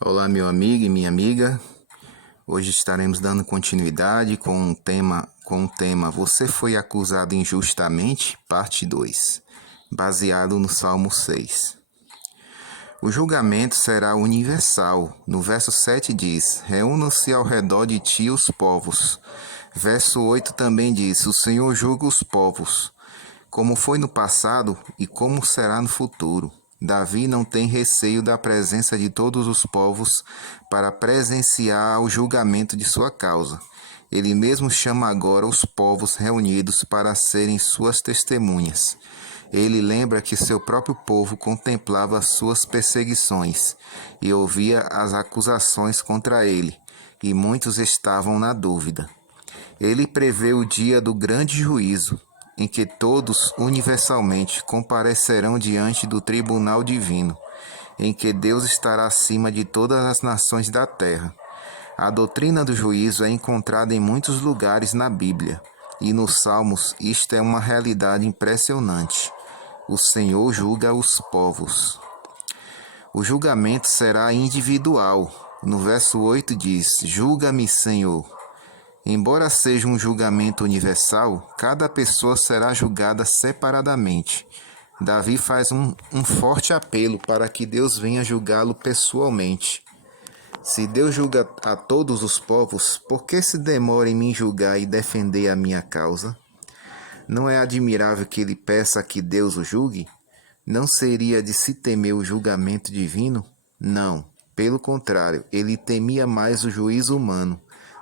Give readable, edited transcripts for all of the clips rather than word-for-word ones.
Olá, meu amigo e minha amiga. Hoje estaremos dando continuidade com o tema Você foi acusado injustamente, parte 2, baseado no Salmo 6. O julgamento será universal. No verso 7 diz: Reúnam-se ao redor de ti os povos. Verso 8 também diz: O Senhor julga os povos, como foi no passado e como será no futuro. Davi não tem receio da presença de todos os povos para presenciar o julgamento de sua causa. Ele mesmo chama agora os povos reunidos para serem suas testemunhas. Ele lembra que seu próprio povo contemplava suas perseguições e ouvia as acusações contra ele, e muitos estavam na dúvida. Ele prevê o dia do grande juízo, em que todos universalmente comparecerão diante do tribunal divino, em que Deus estará acima de todas as nações da terra. A doutrina do juízo é encontrada em muitos lugares na Bíblia, e nos Salmos isto é uma realidade impressionante. O Senhor julga os povos. O julgamento será individual. No verso 8 diz: Julga-me, Senhor. Embora seja um julgamento universal, cada pessoa será julgada separadamente. Davi faz um forte apelo para que Deus venha julgá-lo pessoalmente. Se Deus julga a todos os povos, por que se demora em me julgar e defender a minha causa? Não é admirável que ele peça que Deus o julgue? Não seria de se temer o julgamento divino? Não, pelo contrário, ele temia mais o juízo humano,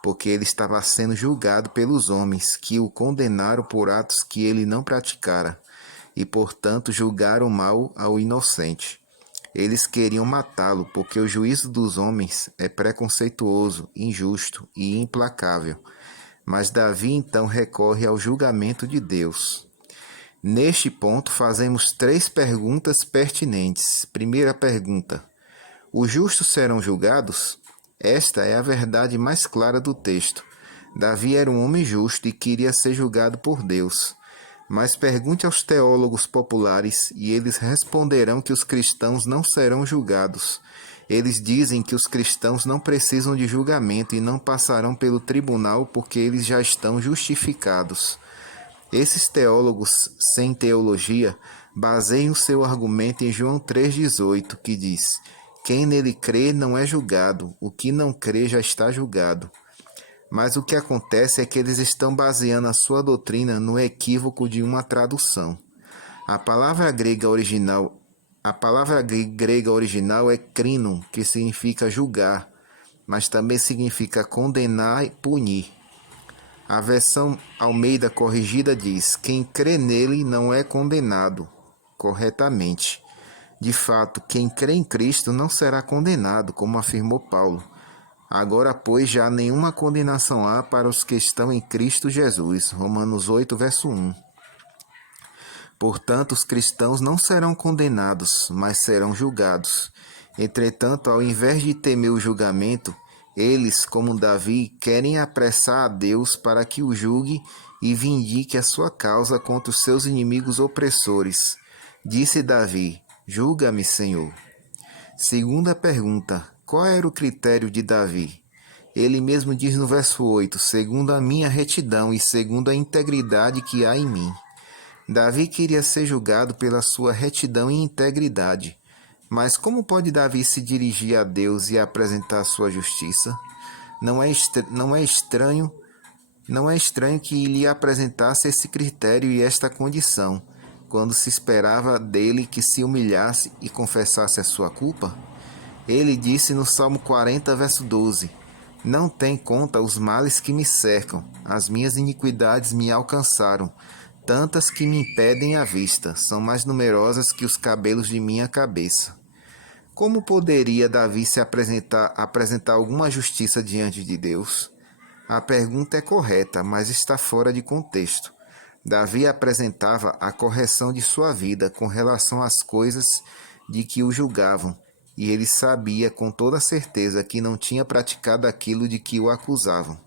porque ele estava sendo julgado pelos homens que o condenaram por atos que ele não praticara, e portanto julgaram mal ao inocente. Eles queriam matá-lo, porque o juízo dos homens é preconceituoso, injusto e implacável. Mas Davi então recorre ao julgamento de Deus. Neste ponto, fazemos 3 perguntas pertinentes. Primeira pergunta: os justos serão julgados? Esta é a verdade mais clara do texto. Davi era um homem justo e queria ser julgado por Deus. Mas pergunte aos teólogos populares e eles responderão que os cristãos não serão julgados. Eles dizem que os cristãos não precisam de julgamento e não passarão pelo tribunal porque eles já estão justificados. Esses teólogos sem teologia baseiam seu argumento em João 3,18, que diz: Quem nele crê não é julgado, o que não crê já está julgado. Mas o que acontece é que eles estão baseando a sua doutrina no equívoco de uma tradução. A palavra grega original, é krino, que significa julgar, mas também significa condenar e punir. A versão Almeida corrigida diz: quem crê nele não é condenado, corretamente. De fato, quem crê em Cristo não será condenado, como afirmou Paulo. Agora, pois, já nenhuma condenação há para os que estão em Cristo Jesus. Romanos 8, verso 1. Portanto, os cristãos não serão condenados, mas serão julgados. Entretanto, ao invés de temer o julgamento, eles, como Davi, querem apressar a Deus para que o julgue e vindique a sua causa contra os seus inimigos opressores. Disse Davi: Julga-me, Senhor. Segunda pergunta: qual era o critério de Davi? Ele mesmo diz no verso 8: segundo a minha retidão e segundo a integridade que há em mim. Davi queria ser julgado pela sua retidão e integridade. Mas como pode Davi se dirigir a Deus e apresentar sua justiça? Não é estranho que lhe apresentasse esse critério e esta condição, quando se esperava dele que se humilhasse e confessasse a sua culpa? Ele disse no Salmo 40, verso 12: Não tem conta os males que me cercam, as minhas iniquidades me alcançaram, tantas que me impedem a vista, são mais numerosas que os cabelos de minha cabeça. Como poderia Davi se apresentar alguma justiça diante de Deus? A pergunta é correta, mas está fora de contexto. Davi apresentava a correção de sua vida com relação às coisas de que o julgavam, e ele sabia com toda certeza que não tinha praticado aquilo de que o acusavam.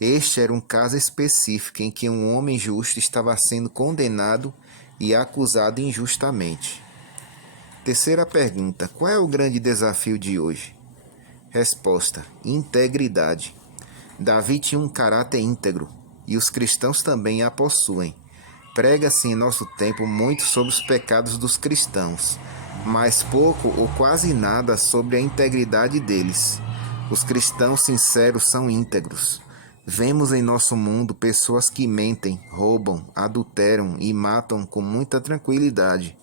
Este era um caso específico em que um homem justo estava sendo condenado e acusado injustamente. Terceira pergunta: qual é o grande desafio de hoje? Resposta: integridade. Davi tinha um caráter íntegro, e os cristãos também a possuem. Prega-se em nosso tempo muito sobre os pecados dos cristãos, mas pouco ou quase nada sobre a integridade deles. Os cristãos sinceros são íntegros. Vemos em nosso mundo pessoas que mentem, roubam, adulteram e matam com muita tranquilidade.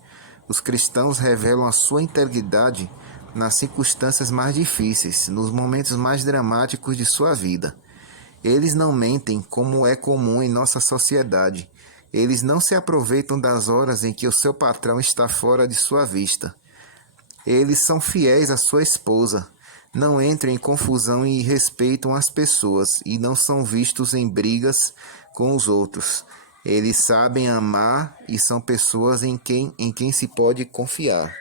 Os cristãos revelam a sua integridade nas circunstâncias mais difíceis, nos momentos mais dramáticos de sua vida. Eles não mentem como é comum em nossa sociedade. Eles não se aproveitam das horas em que o seu patrão está fora de sua vista. Eles são fiéis à sua esposa, não entram em confusão e respeitam as pessoas e não são vistos em brigas com os outros. Eles sabem amar e são pessoas em quem se pode confiar.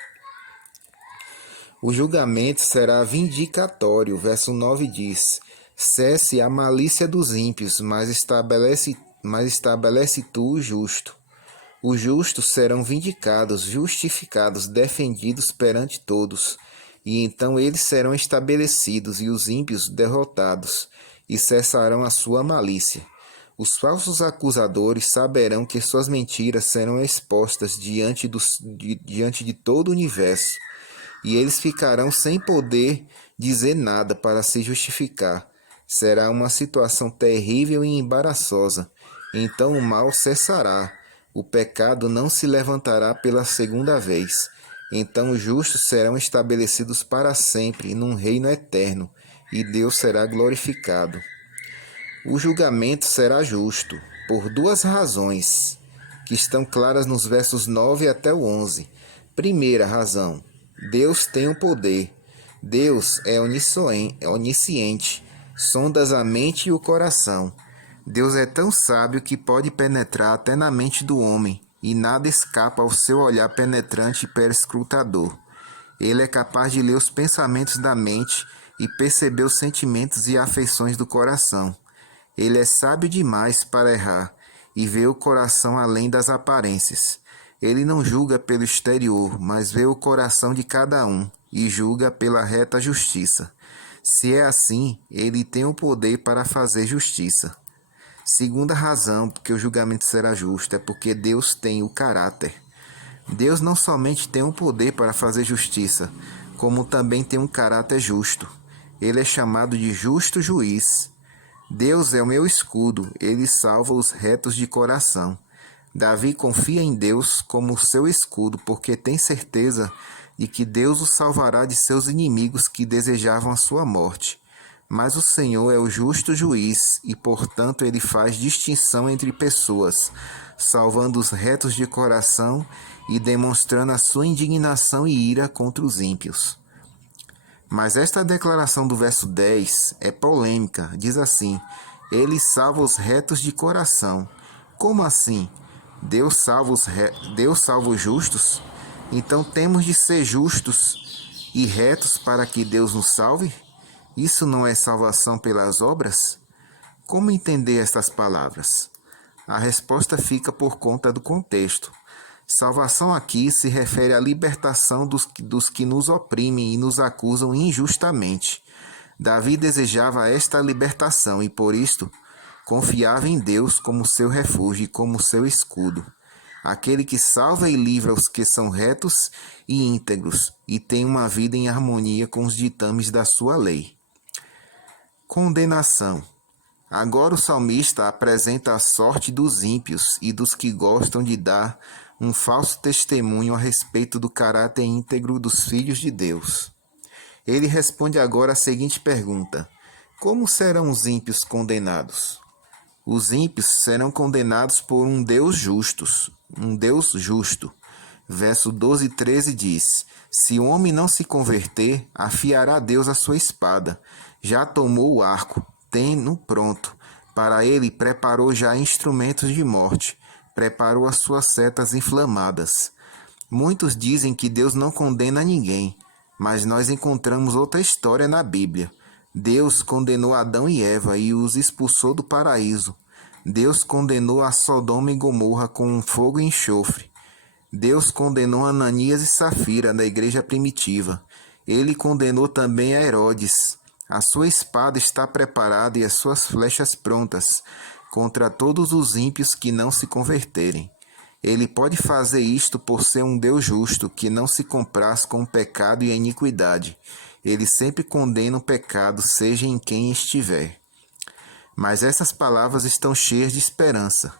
O julgamento será vindicatório. Verso 9 diz: cesse a malícia dos ímpios, mas estabelece tu o justo. Os justos serão vindicados, justificados, defendidos perante todos, e então eles serão estabelecidos e os ímpios derrotados, e cessarão a sua malícia. Os falsos acusadores saberão que suas mentiras serão expostas diante de todo o universo, e eles ficarão sem poder dizer nada para se justificar. Será uma situação terrível e embaraçosa. Então o mal cessará. O pecado não se levantará pela segunda vez. Então os justos serão estabelecidos para sempre num reino eterno, e Deus será glorificado. O julgamento será justo, por duas razões, que estão claras nos versos 9 até o 11. Primeira razão: Deus tem o poder. Deus é onisciente, sondas a mente e o coração. Deus é tão sábio que pode penetrar até na mente do homem, e nada escapa ao seu olhar penetrante e perscrutador. Ele é capaz de ler os pensamentos da mente e perceber os sentimentos e afeições do coração. Ele é sábio demais para errar e vê o coração além das aparências. Ele não julga pelo exterior, mas vê o coração de cada um e julga pela reta justiça. Se é assim, ele tem o poder para fazer justiça. Segunda razão que o julgamento será justo é porque Deus tem o caráter. Deus não somente tem o poder para fazer justiça, como também tem um caráter justo. Ele é chamado de justo juiz. Deus é o meu escudo, ele salva os retos de coração. Davi confia em Deus como seu escudo, porque tem certeza de que Deus o salvará de seus inimigos que desejavam a sua morte. Mas o Senhor é o justo juiz e, portanto, ele faz distinção entre pessoas, salvando os retos de coração e demonstrando a sua indignação e ira contra os ímpios. Mas esta declaração do verso 10 é polêmica. Diz assim: ele salva os retos de coração. Como assim? Deus salva os justos? Então temos de ser justos e retos para que Deus nos salve? Isso não é salvação pelas obras? Como entender estas palavras? A resposta fica por conta do contexto. Salvação aqui se refere à libertação dos que nos oprimem e nos acusam injustamente. Davi desejava esta libertação e, por isto, confiava em Deus como seu refúgio e como seu escudo. Aquele que salva e livra os que são retos e íntegros e tem uma vida em harmonia com os ditames da sua lei. Condenação. Agora o salmista apresenta a sorte dos ímpios e dos que gostam de dar um falso testemunho a respeito do caráter íntegro dos filhos de Deus. Ele responde agora a seguinte pergunta: como serão os ímpios condenados? Os ímpios serão condenados por um Deus justo. Verso 12 e 13 diz: se o homem não se converter, afiará Deus a sua espada. Já tomou o arco, tem-no pronto. Para ele preparou já instrumentos de morte, preparou as suas setas inflamadas. Muitos dizem que Deus não condena ninguém, mas nós encontramos outra história na Bíblia. Deus condenou Adão e Eva e os expulsou do paraíso. Deus condenou a Sodoma e Gomorra com fogo e enxofre. Deus condenou Ananias e Safira da igreja primitiva. Ele condenou também a Herodes. A sua espada está preparada e as suas flechas prontas contra todos os ímpios que não se converterem. Ele pode fazer isto por ser um Deus justo, que não se compraz com o pecado e a iniquidade. Ele sempre condena o pecado, seja em quem estiver. Mas essas palavras estão cheias de esperança.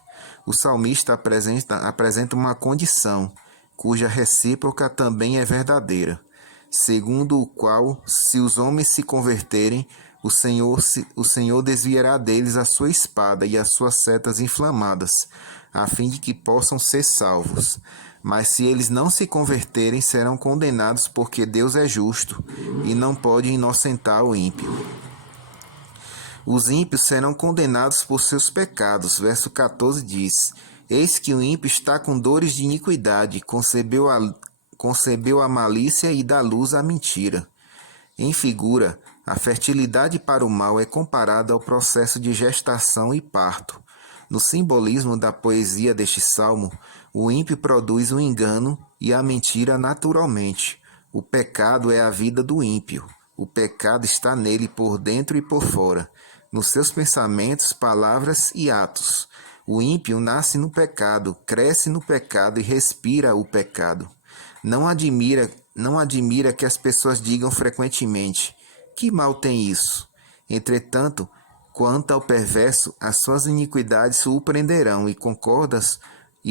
O salmista apresenta uma condição, cuja recíproca também é verdadeira, segundo o qual, se os homens se converterem, o Senhor desviará deles a sua espada e as suas setas inflamadas, a fim de que possam ser salvos. Mas se eles não se converterem, serão condenados, porque Deus é justo e não pode inocentar o ímpio. Os ímpios serão condenados por seus pecados. Verso 14 diz: Eis que o ímpio está com dores de iniquidade, concebeu a malícia e dá luz à mentira. Em figura, a fertilidade para o mal é comparada ao processo de gestação e parto. No simbolismo da poesia deste salmo, o ímpio produz o engano e a mentira naturalmente. O pecado é a vida do ímpio. O pecado está nele por dentro e por fora, nos seus pensamentos, palavras e atos. O ímpio nasce no pecado, cresce no pecado e respira o pecado. Não admira que as pessoas digam frequentemente: que mal tem isso? Entretanto, quanto ao perverso, as suas iniquidades o prenderão, e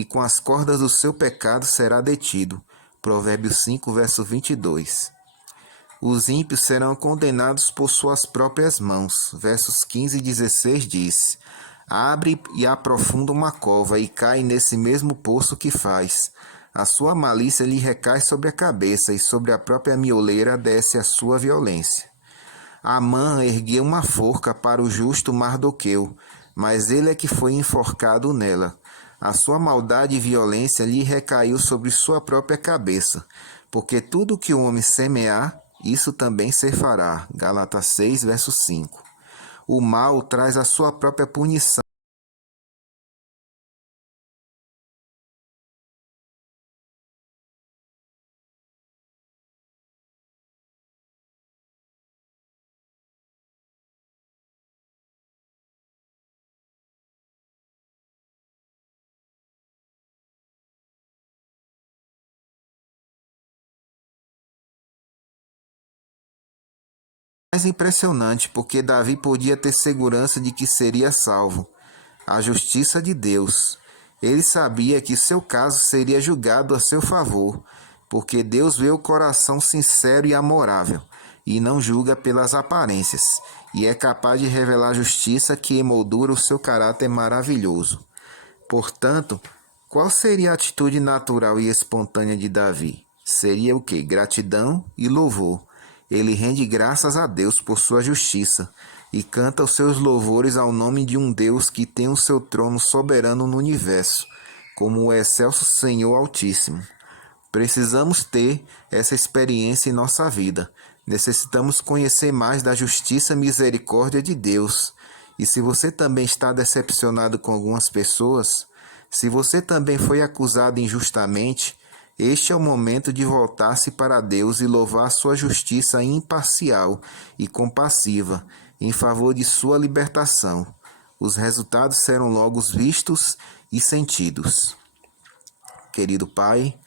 com as cordas do seu pecado será detido. Provérbios 5, verso 22. Os ímpios serão condenados por suas próprias mãos. Versos 15 e 16 diz: Abre e aprofunda uma cova, e cai nesse mesmo poço que faz. A sua malícia lhe recai sobre a cabeça, e sobre a própria mioleira desce a sua violência. Amã ergueu uma forca para o justo Mardoqueu, mas ele é que foi enforcado nela. A sua maldade e violência lhe recaiu sobre sua própria cabeça, porque tudo que o homem semear, isso também ceifará. Gálatas 6, verso 5. O mal traz a sua própria punição. Mais impressionante, porque Davi podia ter segurança de que seria salvo. A justiça de Deus. Ele sabia que seu caso seria julgado a seu favor, porque Deus vê o coração sincero e amorável, e não julga pelas aparências, e é capaz de revelar a justiça que emoldura o seu caráter maravilhoso. Portanto, qual seria a atitude natural e espontânea de Davi? Seria o quê? Gratidão e louvor. Ele rende graças a Deus por sua justiça e canta os seus louvores ao nome de um Deus que tem o seu trono soberano no universo, como o excelso Senhor Altíssimo. Precisamos ter essa experiência em nossa vida. Necessitamos conhecer mais da justiça e misericórdia de Deus. E se você também está decepcionado com algumas pessoas, se você também foi acusado injustamente, este é o momento de voltar-se para Deus e louvar sua justiça imparcial e compassiva em favor de sua libertação. Os resultados serão logo vistos e sentidos. Querido Pai,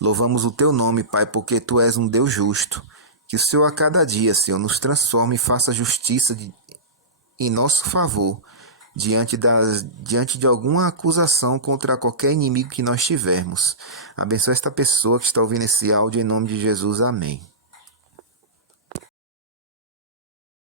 louvamos o Teu nome, Pai, porque Tu és um Deus justo. Que o Senhor a cada dia, Senhor, nos transforme e faça justiça em nosso favor, diante de alguma acusação contra qualquer inimigo que nós tivermos. Abençoe esta pessoa que está ouvindo esse áudio em nome de Jesus. Amém.